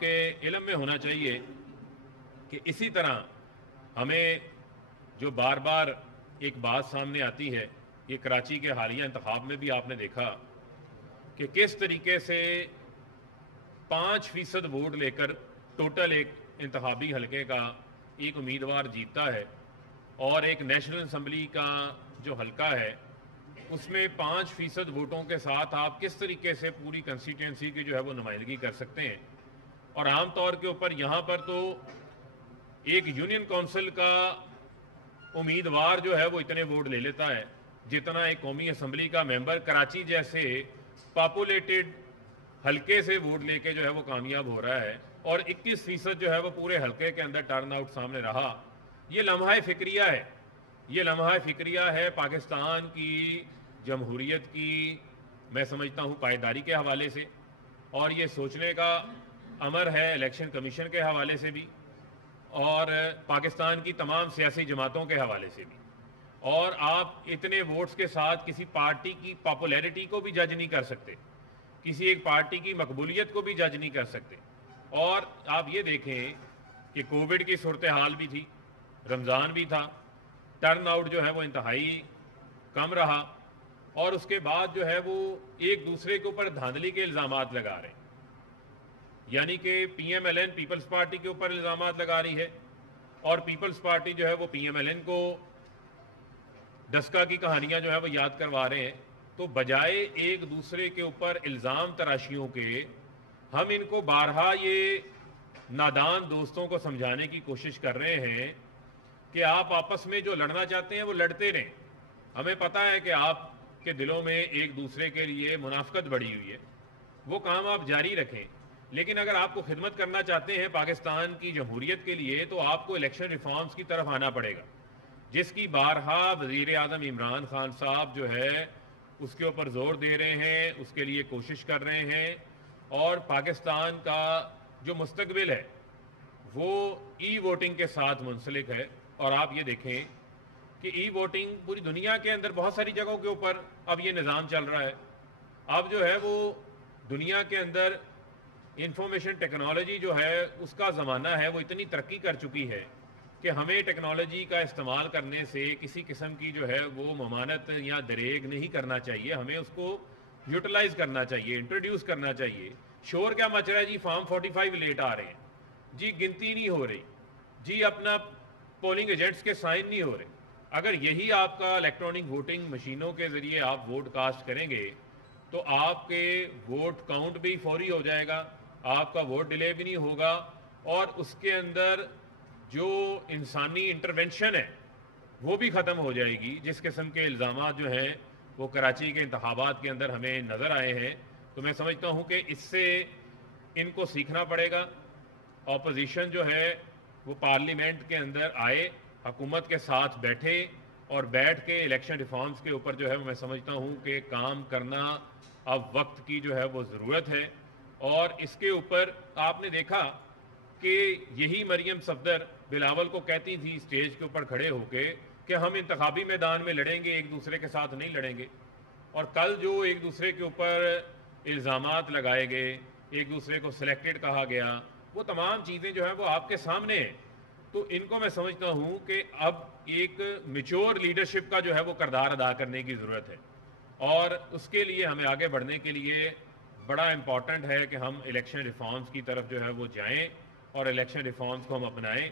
کے علم میں ہونا چاہیے کہ اسی طرح ہمیں جو بار بار ایک بات سامنے آتی ہے، یہ کراچی کے حالیہ انتخاب میں بھی آپ نے دیکھا کہ کس طریقے سے 5% ووٹ لے کر ٹوٹل ایک انتخابی حلقے کا ایک امیدوار جیتتا ہے، اور ایک نیشنل اسمبلی کا جو حلقہ ہے اس میں 5% ووٹوں کے ساتھ آپ کس طریقے سے پوری کنسٹیٹوئنسی کی جو ہے وہ نمائندگی کر سکتے ہیں۔ اور عام طور کے اوپر یہاں پر تو ایک یونین کونسل کا امیدوار جو ہے وہ اتنے ووٹ لے لیتا ہے جتنا ایک قومی اسمبلی کا ممبر کراچی جیسے پاپولیٹڈ حلقے سے ووٹ لے کے جو ہے وہ کامیاب ہو رہا ہے، اور 21% جو ہے وہ پورے حلقے کے اندر ٹرن آؤٹ سامنے رہا۔ یہ لمحہ فکریہ ہے، یہ لمحہ فکریہ ہے پاکستان کی جمہوریت کی، میں سمجھتا ہوں پائیداری کے حوالے سے، اور یہ سوچنے کا امر ہے الیکشن کمیشن کے حوالے سے بھی، اور پاکستان کی تمام سیاسی جماعتوں کے حوالے سے بھی۔ اور آپ اتنے ووٹس کے ساتھ کسی پارٹی کی پاپولیرٹی کو بھی جج نہیں کر سکتے، کسی ایک پارٹی کی مقبولیت کو بھی جج نہیں کر سکتے۔ اور آپ یہ دیکھیں کہ کووڈ کی صورتحال بھی تھی، رمضان بھی تھا، ٹرن آؤٹ جو ہے وہ انتہائی کم رہا، اور اس کے بعد جو ہے وہ ایک دوسرے کے اوپر دھاندلی کے الزامات لگا رہے ہیں، یعنی کہ P M L N Peoples Party کے اوپر الزامات لگا رہی ہے، اور پیپلز پارٹی جو ہے وہ پی ایم ایل این کو ڈسکا کی کہانیاں جو ہے وہ یاد کروا رہے ہیں۔ تو بجائے ایک دوسرے کے اوپر الزام تراشیوں کے، ہم ان کو بارہا یہ نادان دوستوں کو سمجھانے کی کوشش کر رہے ہیں کہ آپ آپس میں جو لڑنا چاہتے ہیں وہ لڑتے رہیں۔ ہمیں پتہ ہے کہ آپ کے دلوں میں ایک دوسرے کے لیے منافقت بڑھی ہوئی ہے، وہ کام آپ جاری رکھیں، لیکن اگر آپ کو خدمت کرنا چاہتے ہیں پاکستان کی جمہوریت کے لیے تو آپ کو الیکشن ریفارمز کی طرف آنا پڑے گا، جس کی بارہا وزیر اعظم عمران خان صاحب جو ہے اس کے اوپر زور دے رہے ہیں، اس کے لیے کوشش کر رہے ہیں، اور پاکستان کا جو مستقبل ہے وہ ای ووٹنگ کے ساتھ منسلک ہے۔ اور آپ یہ دیکھیں کہ ای ووٹنگ پوری دنیا کے اندر بہت ساری جگہوں کے اوپر اب یہ نظام چل رہا ہے۔ اب جو ہے وہ دنیا کے اندر انفارمیشن ٹیکنالوجی جو ہے اس کا زمانہ ہے، وہ اتنی ترقی کر چکی ہے کہ ہمیں ٹیکنالوجی کا استعمال کرنے سے کسی قسم کی جو ہے وہ ممانعت یا دریغ نہیں کرنا چاہیے، ہمیں اس کو یوٹیلائز کرنا چاہیے، انٹروڈیوس کرنا چاہیے۔ شور کیا مچ رہا ہے جی؟ فارم 45 لیٹ آ رہے ہیں جی، گنتی نہیں ہو رہی جی، اپنا پولنگ ایجنٹس کے سائن نہیں ہو رہے۔ اگر یہی آپ کا الیکٹرانک ووٹنگ مشینوں کے ذریعے آپ ووٹ کاسٹ کریں گے تو آپ کے ووٹ کاؤنٹ بھی فوری ہو جائے گا، آپ کا ووٹ ڈیلے بھی نہیں ہوگا، اور اس کے اندر جو انسانی انٹرونشن ہے وہ بھی ختم ہو جائے گی۔ جس قسم کے الزامات جو ہیں وہ کراچی کے انتخابات کے اندر ہمیں نظر آئے ہیں، تو میں سمجھتا ہوں کہ اس سے ان کو سیکھنا پڑے گا۔ اپوزیشن جو ہے وہ پارلیمنٹ کے اندر آئے، حکومت کے ساتھ بیٹھے، اور بیٹھ کے الیکشن ریفارمز کے اوپر جو ہے میں سمجھتا ہوں کہ کام کرنا اب وقت کی جو ہے وہ ضرورت ہے۔ اور اس کے اوپر آپ نے دیکھا کہ یہی مریم صفدر بلاول کو کہتی تھی اسٹیج کے اوپر کھڑے ہو کے کہ ہم انتخابی میدان میں لڑیں گے، ایک دوسرے کے ساتھ نہیں لڑیں گے، اور کل جو ایک دوسرے کے اوپر الزامات لگائے گئے، ایک دوسرے کو سلیکٹڈ کہا گیا، وہ تمام چیزیں جو ہیں وہ آپ کے سامنے ہیں۔ تو ان کو میں سمجھتا ہوں کہ اب ایک میچور لیڈرشپ کا جو ہے وہ کردار ادا کرنے کی ضرورت ہے، اور اس کے لیے ہمیں آگے بڑھنے کے لیے بڑا امپورٹنٹ ہے کہ ہم الیکشن ریفارمز کی طرف جو ہے وہ جائیں اور الیکشن ریفارمز کو ہم اپنائیں۔